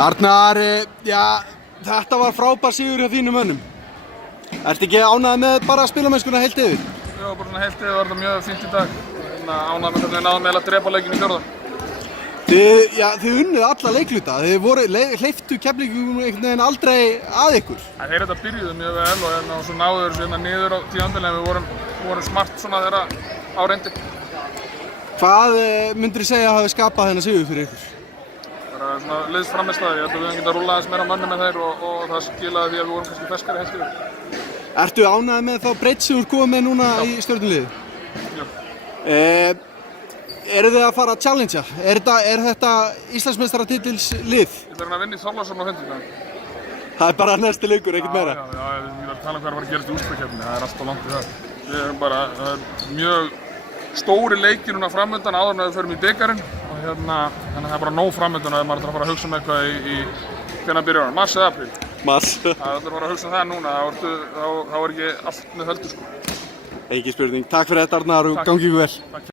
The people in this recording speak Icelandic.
Arnar, já, þetta var frábær sigur hjá þínum mönnum. Ertu ekki ánægður með bara spilamennskuna heilt yfir? Já, bara svona heilt yfir var þetta mjög fínt í dag. Ánægður með hvernig við náðum eiginlega að drepa leikinn í fjórða. Þið unnið alla leikluta, hleyptu Keflvíkingum einhvern veginn aldrei að ykkur. Þeir þetta byrjuðu mjög vel og svo náðu þeir þessu niður á tímabilinu en við vorum smart svona þegar á reyndi. Hvað myndir þið segja hafi skapað þennan sigur fyrir ykkur? Bara svona liðsframmistaða, ég held að við höfum getað rúllað aðeins meira mönnum með þeir og það skilaði því að við vorum kannski ferskari heilt yfir. Ertu ánægður með þá breytt sem þú ert komið með núna í Stjörnuliði? Já. Eru þið að fara að challengea? Er þetta Íslandsmeistaratitils lið? Ég ætla að vinna í Þorlákshöfn á 50. Það er bara næsti leikur, ekkert meira? Já, ég er að tala um hvað var að gerast í úrslitakeppninni, það er alltaf langt í það. Við erum bara, það er mjög stóri leikir núna framöndan áður en við förum í bikarinn og þannig að það er bara nóg framöndan og maður er að fara að hugsa um eitthvað í hvenær byrjar hann, mars eða apríl. Mars. Það er að fara að hugsa um það núna, þá er ekki allt með földu sko. Ekki spurning. Takk fyrir þetta Arnar og gangi ykkur vel.